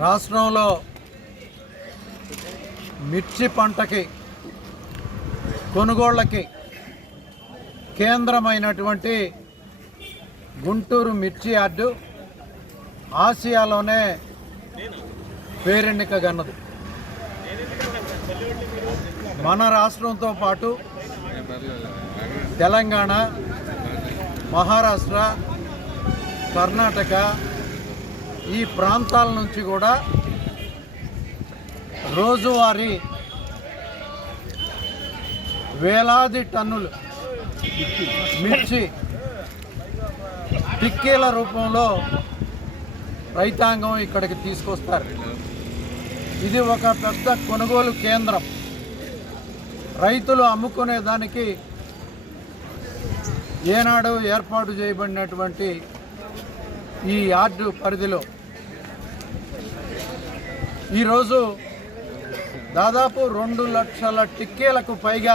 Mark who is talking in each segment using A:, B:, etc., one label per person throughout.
A: రాష్ట్రంలో మిర్చి పంటకి కొనుగోళ్ళకి కేంద్రమైనటువంటి గుంటూరు మిర్చి యార్డు ఆసియాలోనే పేరెన్నికగన్నది మన రాష్ట్రంతో పాటు తెలంగాణ మహారాష్ట్ర కర్ణాటక ఈ ప్రాంతాల నుంచి కూడా రోజువారీ వేలాది టన్నులు మిర్చి టిక్కీల రూపంలో రైతాంగం ఇక్కడికి తీసుకొస్తారు. ఇది ఒక పెద్ద కొనుగోలు కేంద్రం. రైతులు అమ్ముకునే దానికి ఏనాడు ఏర్పాటు చేయబడినటువంటి ఈ యార్డు పరిధిలో ఈరోజు దాదాపు రెండు లక్షల టిక్కేలకు పైగా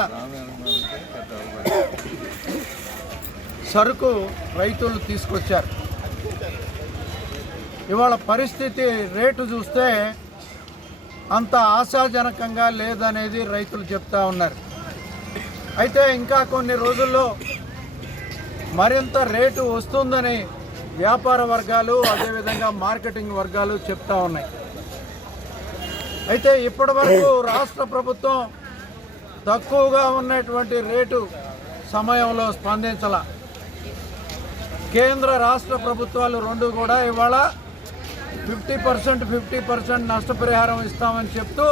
A: సరుకు రైతులు తీసుకొచ్చారు. ఇవాళ పరిస్థితి రేటు చూస్తే అంత ఆశాజనకంగా లేదనేది రైతులు చెప్తా ఉన్నారు. అయితే ఇంకా కొన్ని రోజుల్లో మరింత రేటు వస్తుందని వ్యాపార వర్గాలు అదేవిధంగా మార్కెటింగ్ వర్గాలు చెప్తా ఉన్నాయి. అయితే ఇప్పటి వరకు రాష్ట్ర ప్రభుత్వం తక్కువగా ఉన్నటువంటి రేటు సమయంలో స్పందించాల. కేంద్ర రాష్ట్ర ప్రభుత్వాలు రెండు కూడా ఇవాళ ఫిఫ్టీ పర్సెంట్ ఫిఫ్టీ పర్సెంట్ నష్టపరిహారం ఇస్తామని చెప్తూ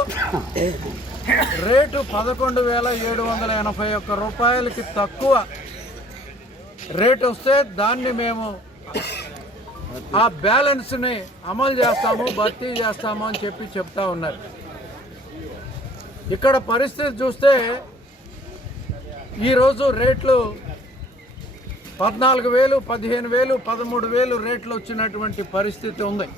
A: రేటు పదకొండు వేల ఏడు వందల ఎనభై ఒక్క రూపాయలకి తక్కువ రేట్ వస్తే దాన్ని మేము ఆ బ్యాలెన్స్ని అమలు చేస్తాము భర్తీ చేస్తాము అని చెప్పి చెప్తా ఉన్నారు. ఇక్కడ పరిస్థితి చూస్తే ఈరోజు రేట్లు పద్నాలుగు వేలు పదిహేను వేలు పదమూడు వేలు రేట్లు వచ్చినటువంటి పరిస్థితి ఉంది.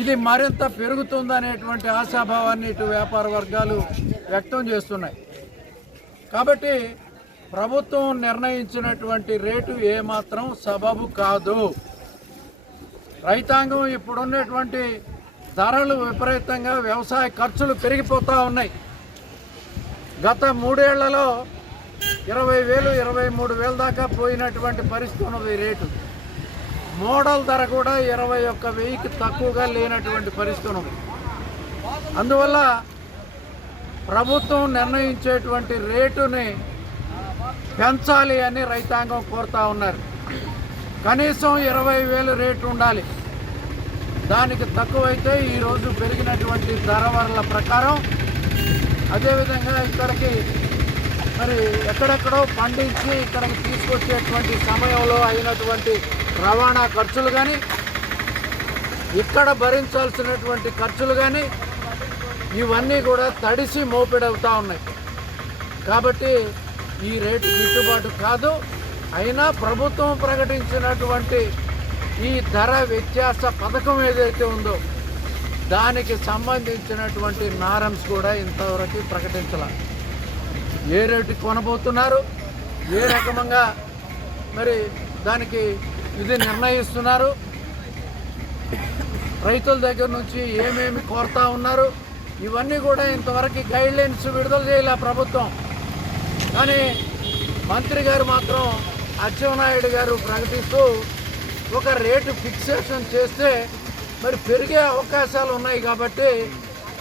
A: ఇది మరింత పెరుగుతుందనేటువంటి ఆశాభావాన్ని ఇటు వ్యాపార వర్గాలు వ్యక్తం చేస్తున్నాయి. కాబట్టి ప్రభుత్వం నిర్ణయించినటువంటి రేటు ఏమాత్రం సబబు కాదు. రైతాంగం ఇప్పుడున్నటువంటి ధరలు విపరీతంగా వ్యవసాయ ఖర్చులు పెరిగిపోతూ ఉన్నాయి. గత మూడేళ్ళలో ఇరవై వేలు ఇరవై మూడు వేల దాకా పోయినటువంటి పరిస్థితి ఉన్నది రేటు. మోడల్ ధర కూడా ఇరవై ఒక్క వెయ్యికి తక్కువగా లేనటువంటి పరిస్థితి ఉన్నది. అందువల్ల ప్రభుత్వం నిర్ణయించేటువంటి రేటుని పెంచాలి అని రైతాంగం కోరుతా ఉన్నారు. కనీసం ఇరవై వేలు రేటు ఉండాలి. దానికి తక్కువైతే ఈరోజు పెరిగినటువంటి ధర వరల ప్రకారం అదేవిధంగా ఇక్కడికి మరి ఎక్కడెక్కడో పండించి ఇక్కడికి తీసుకొచ్చేటువంటి సమయంలో అయినటువంటి రవాణా ఖర్చులు కానీ ఇక్కడ భరించాల్సినటువంటి ఖర్చులు కానీ ఇవన్నీ కూడా తడిసి మోపిడవుతూ ఉన్నాయి. కాబట్టి ఈ రేటు గిట్టుబాటు కాదు. అయినా ప్రభుత్వం ప్రకటించినటువంటి ఈ ధర వ్యత్యాస పథకం ఏదైతే ఉందో దానికి సంబంధించినటువంటి నారమ్స్ కూడా ఇంతవరకు ప్రకటించాల. ఏ రేటుకి కొనబోతున్నారు? ఏ రకంగా మరి దానికి ఇది నిర్ణయిస్తున్నారు? రైతుల దగ్గర నుంచి ఏమేమి కోరుతా ఉన్నారు? ఇవన్నీ కూడా ఇంతవరకు గైడ్ లైన్స్ విడుదల చేయలే ప్రభుత్వం. కానీ మంత్రి గారు మాత్రం అచ్చెన్నాయుడు గారు ప్రకటిస్తూ ఒక రేటు ఫిక్సేషన్ చేస్తే మరి పెరిగే అవకాశాలు ఉన్నాయి కాబట్టి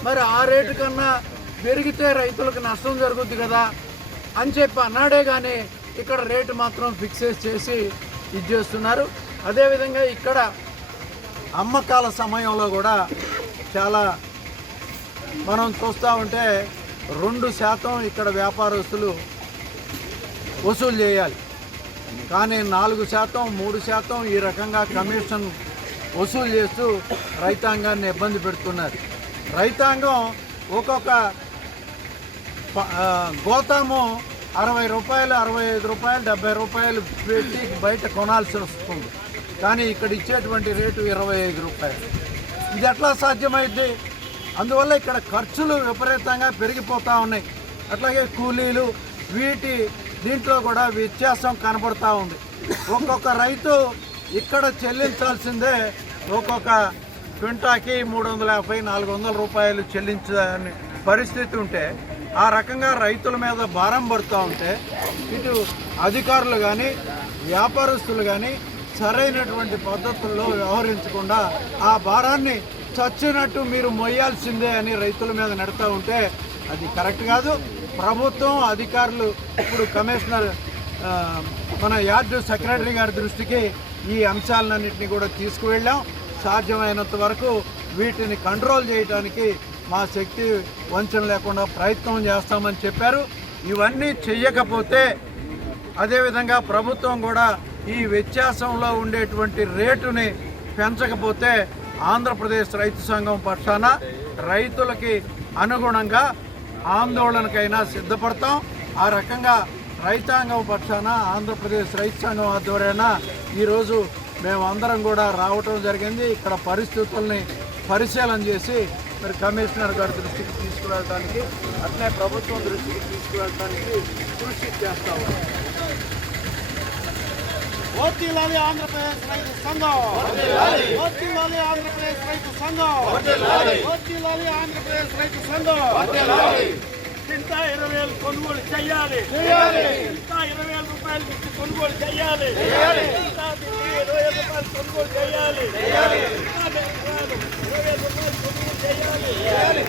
A: మరి ఆ రేటు కన్నా పెరిగితే రైతులకు నష్టం జరుగుద్ది కదా అని చెప్పి అన్నాడే కానీ ఇక్కడ రేటు మాత్రం ఫిక్సేస్ చేసి ఇది చేస్తున్నారు. అదేవిధంగా ఇక్కడ అమ్మకాల సమయంలో కూడా చాలా మనం చూస్తూ ఉంటే రెండు శాతం ఇక్కడ వ్యాపారస్తులు వసూలు చేయాలి. కానీ నాలుగు శాతం మూడు శాతం ఈ రకంగా కమిషన్ వసూలు చేస్తూ రైతాంగాన్ని ఇబ్బంది పెడుతున్నారు. రైతాంగం ఒక్కొక్క ప- గోతాము అరవై రూపాయలు అరవై ఐదు రూపాయలు డెబ్బై రూపాయలు పెట్టి బయట కొనాల్సి వస్తుంది. కానీ ఇక్కడ ఇచ్చేటువంటి రేటు ఇరవై ఐదు రూపాయలు. ఇది ఎట్లా సాధ్యమైంది అందువల్ల ఇక్కడ ఖర్చులు విపరీతంగా పెరిగిపోతూ ఉన్నాయి. అట్లాగే కూలీలు వీటి దీంట్లో కూడా వ్యత్యాసం కనబడుతూ ఉంది. ఒక్కొక్క రైతు ఇక్కడ చెల్లించాల్సిందే ఒక్కొక్క క్వింటాకి మూడు వందల యాభై నాలుగు వందల రూపాయలు చెల్లించని పరిస్థితి ఉంటే ఆ రకంగా రైతుల మీద భారం పడుతూ ఉంటే ఇటు అధికారులు కానీ వ్యాపారస్తులు కానీ సరైనటువంటి పద్ధతుల్లో వ్యవహరించకుండా ఆ భారాన్ని చచ్చినట్టు మీరు మొయ్యాల్సిందే అని రైతుల మీద నెడతా ఉంటే అది కరెక్ట్ కాదు. ప్రభుత్వం అధికారులు ఇప్పుడు కమిషనర్ మన యార్డు సెక్రటరీ గారి దృష్టికి ఈ అంశాలన్నింటినీ కూడా తీసుకువెళ్ళాం. సాధ్యమైనంత వరకు వీటిని కంట్రోల్ చేయడానికి మా శక్తి వంచన లేకుండా ప్రయత్నం చేస్తామని చెప్పారు. ఇవన్నీ చెయ్యకపోతే అదేవిధంగా ప్రభుత్వం కూడా ఈ వ్యత్యాసంలో ఉండేటువంటి రేటుని పెంచకపోతే ఆంధ్రప్రదేశ్ రైతు సంఘం పక్షాన రైతులకి అనుగుణంగా ఆందోళనకైనా సిద్ధపడతాం. ఆ రకంగా రైతాంగం పక్షాన ఆంధ్రప్రదేశ్ రైతు సంఘం ఆధ్వర్యాన ఈరోజు మేము అందరం కూడా రావటం జరిగింది. ఇక్కడ పరిస్థితుల్ని పరిశీలన చేసి మరి కమిషనర్ గారి దృష్టికి తీసుకువెళ్ళడానికి అట్లే ప్రభుత్వం దృష్టికి తీసుకువెళ్ళడానికి కృషి చేస్తాము
B: వర్తిల్లాలి ఆంధ్రప్రదేశ్ రైతు సంఘం. వర్తిల్లాలి ఆంధ్రప్రదేశ్ రైతు సంఘం. వర్తిల్లాలి ఆంధ్రప్రదేశ్ రైతు సంఘం. కింటా ఇరవై వేలు కొనుగోలు చేయాలి. కింటా ఇరవై వేల రూపాయలు ఇచ్చి కొనుగోలు చేయాలి. ఇరవై వేల రూపాయలు కొనుగోలు చేయాలి. ఇరవై వేల రూపాయలు కొనుగోలు చేయాలి.